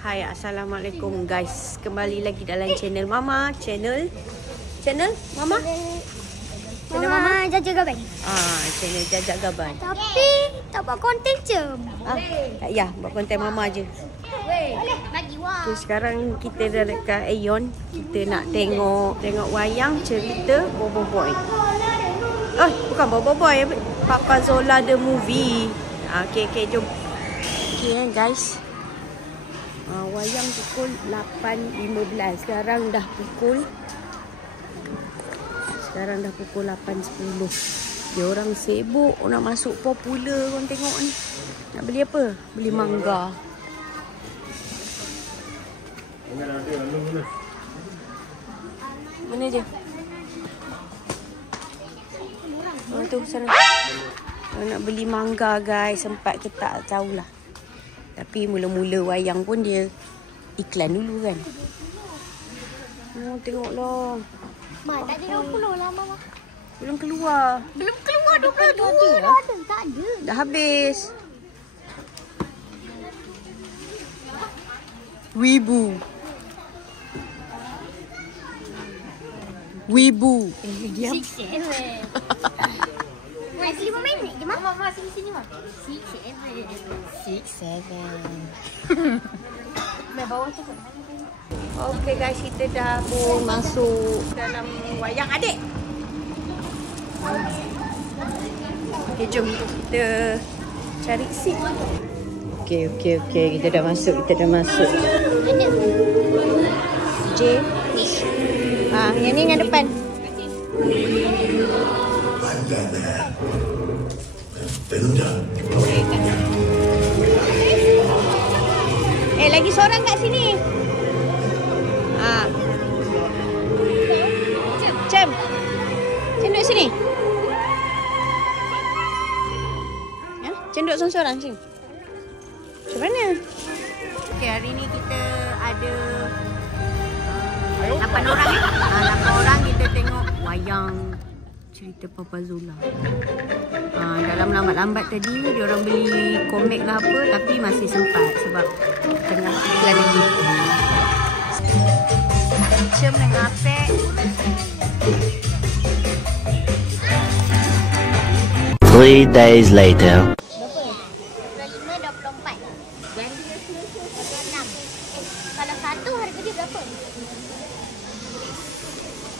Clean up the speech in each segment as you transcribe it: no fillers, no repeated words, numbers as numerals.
Hai, Assalamualaikum guys. Kembali lagi dalam channel Mama. Channel Mama? Channel Mama Jajak Gaban. Channel Jajak Gaban. Tapi tak buat konten je. Ya, buat konten Mama je. Bagi wah. Okay, sekarang kita dah dekat Aeon. Kita nak tengok wayang cerita Bobo Boy. Bukan Bobo Boy, Papa Zola the movie. Okay, jom. Okay guys. Wayang pukul 8.15. Sekarang dah pukul 8.10. Dia orang sibuk nak masuk popular. Korang tengok ni. Nak beli apa? Beli mangga. Mana dia? Tu sana. Nak beli mangga guys. Sempat ke tak tahulah. Tapi mula-mula wayang pun dia iklan dulu kan. Tengoklah. Mak, tak ada 20 lah Mama. Belum keluar 22 dah ada. Tak ada. Dah habis. Wibu. Diam. 6, 7. Masih 5 minit je Mama. Mama sini Mak. 6, 7. Bawah tu kot. Okay guys, kita dah pun masuk dalam wayang adik. Okay, jom kita cari seat. Okay. Kita dah masuk. Mana? J. Yang ni yang depan. Lagi seorang kat sini. Cem duduk sini. Cem duduk seorang-seorang sini. Macam mana? Okay, hari ni kita ada 8 orang. 8 orang kita tengok wayang cerita Papa Zola. Dalam lambat-lambat tadi dia orang beli komik lah apa, tapi masih sempat sebab tengah iklan lagi. Cem dengan Apek. Three days later. Berapa? 25.24. Dan 6. Kalau satu harga dia berapa?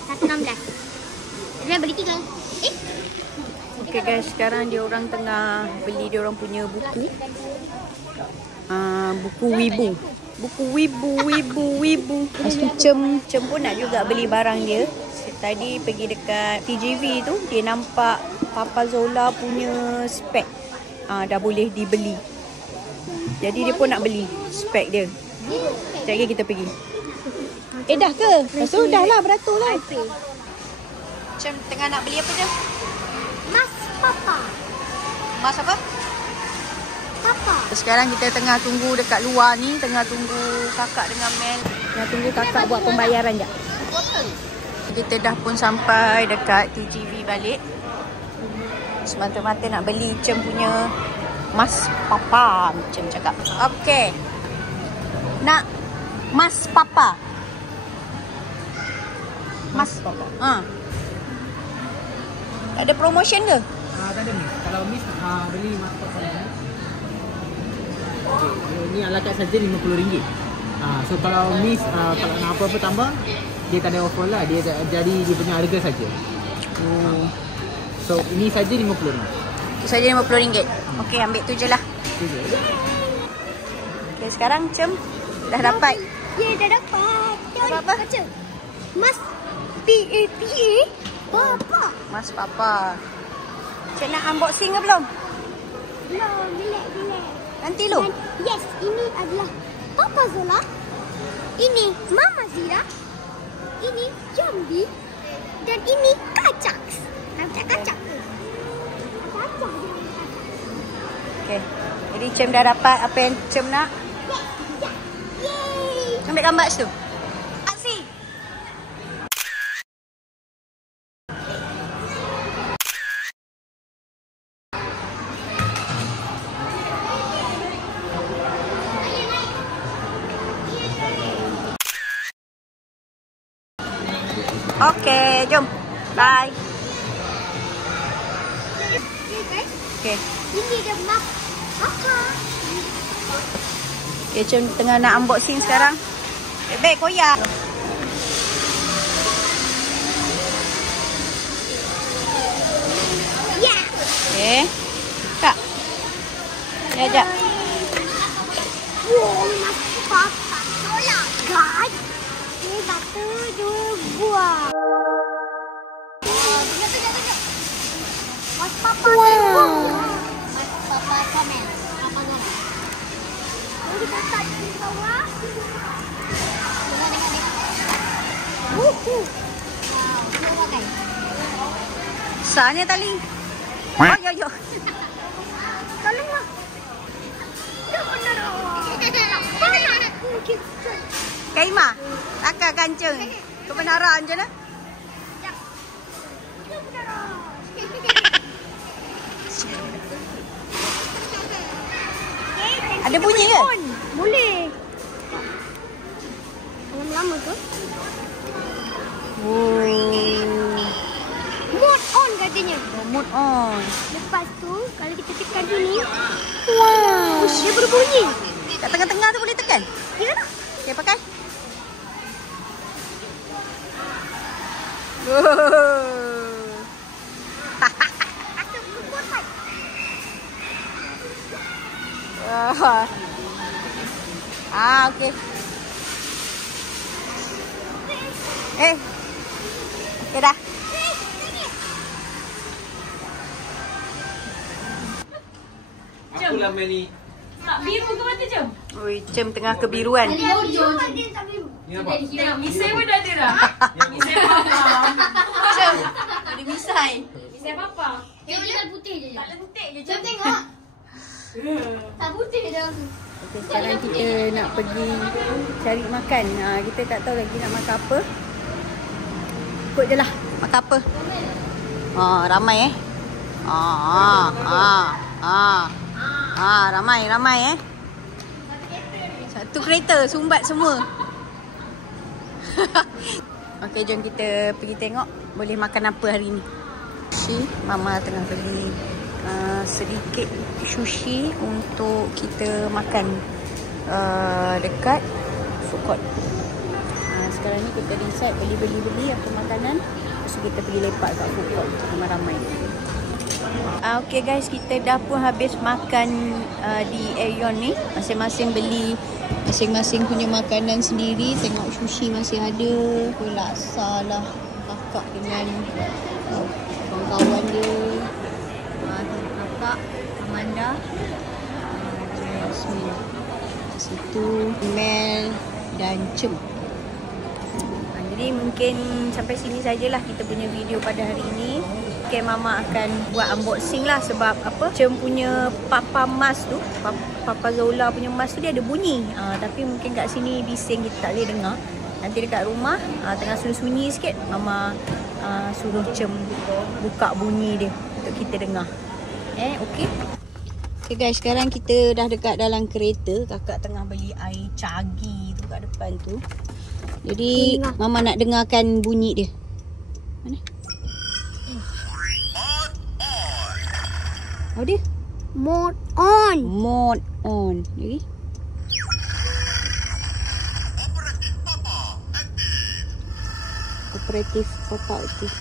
116. Dia beli 3. Okay guys, sekarang dia orang tengah beli dia orang punya buku. Buku Wibu. Lepas tu Cem pun nak juga beli barang dia. Tadi pergi dekat TGV tu, dia nampak Papa Zola punya spek. Dah boleh dibeli. Jadi dia pun nak beli spek dia. Sekejap lagi kita pergi. Dah ke? Lepas tu dah lah, beratur lah. Cem tengah nak beli apa je? Mas Papa. Mas apa? Papa. Sekarang kita tengah tunggu dekat luar ni. Tengah tunggu kakak dengan Mel. Tengah tunggu kakak buat pembayaran je. Kita dah pun sampai dekat TGV balik. Semata-mata nak beli Cem punya Mas Papa. Cem cakap. Okay. Nak Mas Papa. Mas Papa. Ada promotion ke? Tak ada ni. Kalau Miss beli Mas Papa ni. Ni ala kad saja RM50. So kalau Miss kalau nak apa-apa tambah, dia tak ada offer lah. Dia jadi dia punya harga saja. So ini saja RM50. Itu saja RM50. Okey, ambil tu je lah. Okey, sekarang Cem dah dapat. Ya, dah dapat. Apa? Baca. Mas P-A-P-A Papa. Mas Papa. Cem nak unboxing ke belum? Belum, relax. Nanti lu. Yes, ini adalah Papa Zola. Ini Mama Zira. Ini Jambi. Dan ini Kacak. Kacak. Okey. Jadi Cem dah dapat apa yang Cem nak. Yeay. Ambil gambar situ. Aksi. Okey, jom. Bye. Guys, Okey. ini dia makan. Okay, jom tengah nak unboxing sekarang. Baik, koyak. Ya. Okay. Kak. Ya, jap. Wow, nasi papa Zola. Guys, ini batu 2 buah. Tengok. Mas papa. Wow. Mas papa Camel. Papa Zola. Ini letak di bawah. Wow, dia pakai. Sanya tali. Oh, yo. Tolonglah. Tak benar. Kaima. Takkan kancing. Kebenaran je lah. Ada bunyi ke? Boleh. Lama tu. Mode on katanya. Mode on. Lepas tu kalau kita tekan sini, wow, dia berbunyi. Kat tengah-tengah tu boleh tekan? Ya tak? Okay, pakai. Okey. Okey dah. Akulah Meli. Biru ke mata jom? Oi, Cem tengah kebiruan. Ni apa? Tengok misai pun dah ada dah. Misai papa. Cem, ada misai. Misai papa. Tengok dia putih je. Tak lentik je. Jom tengok. Tak putih je langsung. Okay, sekarang kita nak pergi cari makan. Kita tak tahu lagi nak makan apa. Ikut je lah. Makan apa? Ramai ramai Satu kereta sumbat semua. Okey, jom kita pergi tengok boleh makan apa hari ni. Sushi, Mama tengah beli sedikit sushi untuk kita makan dekat food court. Sekarang ni kita decide beli apa makanan. Lepas tu kita pergi lepak kat food court ramai-ramai. Okay guys, kita dah pun habis makan di Aeon ni. Masing-masing beli masing-masing punya makanan sendiri. Tengok sushi masih ada. Laksa lah kakak dengan kawan-kawan dia. Kakak Amanda, Yasmin. Situ Mel dan Cem. Jadi mungkin sampai sini sajalah kita punya video pada hari ini. Okay, Mama akan buat unboxing lah sebab apa? Cem punya Papa Mas tu, Papa Zola punya Mas tu dia ada bunyi. Tapi mungkin kat sini bising kita tak boleh dengar. Nanti dekat rumah tengah sunyi-sunyi sikit, Mama suruh Cem buka bunyi dia untuk kita dengar. Okey. Okay guys, sekarang kita dah dekat dalam kereta. Kakak tengah beli air cagi tu kat depan tu. Jadi Mama nak dengarkan bunyi dia. Mana? Apa dia? Mode on. Mode on. Jadi Operatif Papa aktif.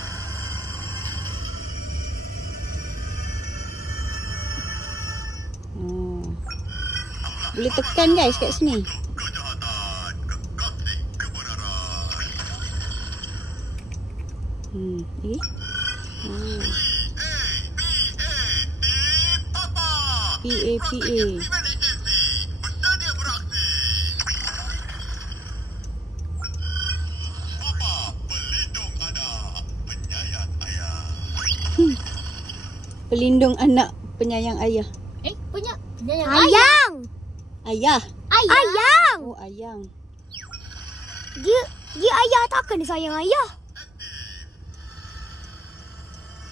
Boleh tekan guys kat sini. PA. Pelindung anak penyayang ayah. Punya ayang. Ayah. Ayang. Oh, ayang. Dia ayah takkan dia sayang ayah.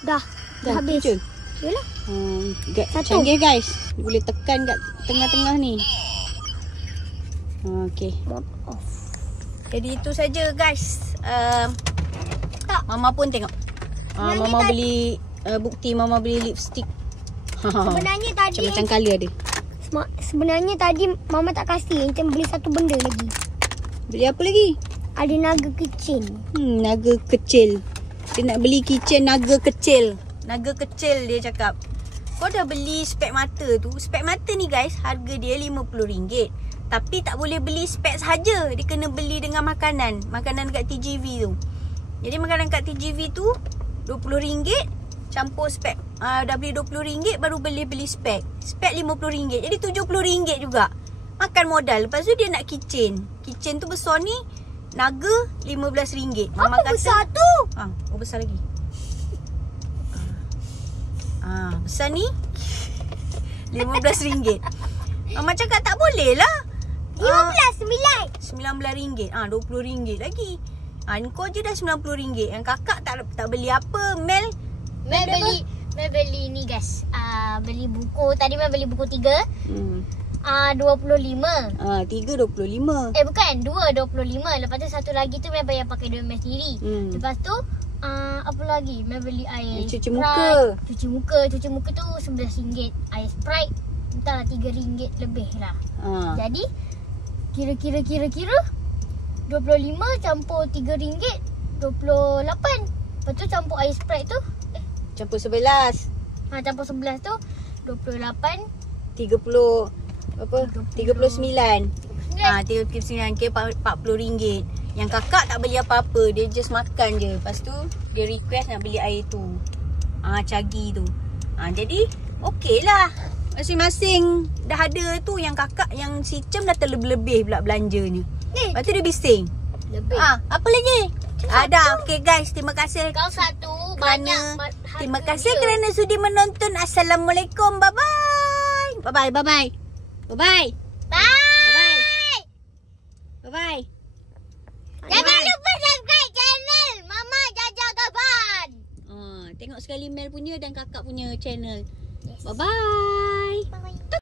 Dah habis. Je. Yalah. Satu. Canggih guys. Boleh tekan kat tengah-tengah ni. Okey. Mode off. Jadi itu saja guys. Mama pun tengok. Mama beli bukti Mama beli lipstick. Sebenarnya tadi Macam-macam colour dia. Sebenarnya tadi Mama tak kasih. Macam beli satu benda lagi. Beli apa lagi? Ada naga kecil. Naga kecil. Dia nak beli kitchen naga kecil. Naga kecil dia cakap. Kau dah beli spek mata tu. Spek mata ni guys, harga dia RM50. Tapi tak boleh beli spek sahaja. Dia kena beli dengan makanan. Makanan dekat TGV tu. Jadi makanan kat TGV tu RM20. Campur spek. Dah beli RM20 baru beli spek. Spek RM50. Jadi RM70 juga. Makan modal. Lepas tu dia nak kitchen. Kitchen tu besar ni naga RM15. Mama Apa besar tu? Besar lagi. Besar ni RM15. Mama cakap tak boleh lah. 15, 9. RM19. RM20 lagi. Kau je dah RM90. Yang kakak tak beli apa, Mel? Mel beli ni guys. Beli buku. Tadi Mel beli buku 3. 25. 3 25. Bukan, 2 25. Lepas tu satu lagi tu Mel bayar pakai duit Mel sendiri. Lepas tu apa lagi? Mel beli air Cuci Sprite. muka. Cuci muka tu RM11. Air Sprite entahlah RM3 lebih lah. Jadi kira 25 campur RM3 28. Lepas tu campur air Sprite tu Campur 11. campur 11 tu 28. 30 apa? 39. 39 kira RM40. Yang kakak tak beli apa-apa, dia just makan je. Lepas tu dia request nak beli air tu. Cagi tu. Jadi okey lah. Masing-masing dah ada tu. Yang kakak, yang si Cem dah terlebih-lebih pula belanjanya. Lepas tu dia bising. Lebih. Apa lagi? Ada. Okay guys, terima kasih. Kau satu Kerana, banyak. terima kasih kerana sudi menonton. Assalamualaikum. Bye-bye. Bye-bye. Bye-bye. Bye-bye. Bye. Bye-bye. Jangan lupa subscribe channel Mama Jaja Kaban. Tengok sekali Mel punya dan kakak punya channel. Bye-bye. Bye.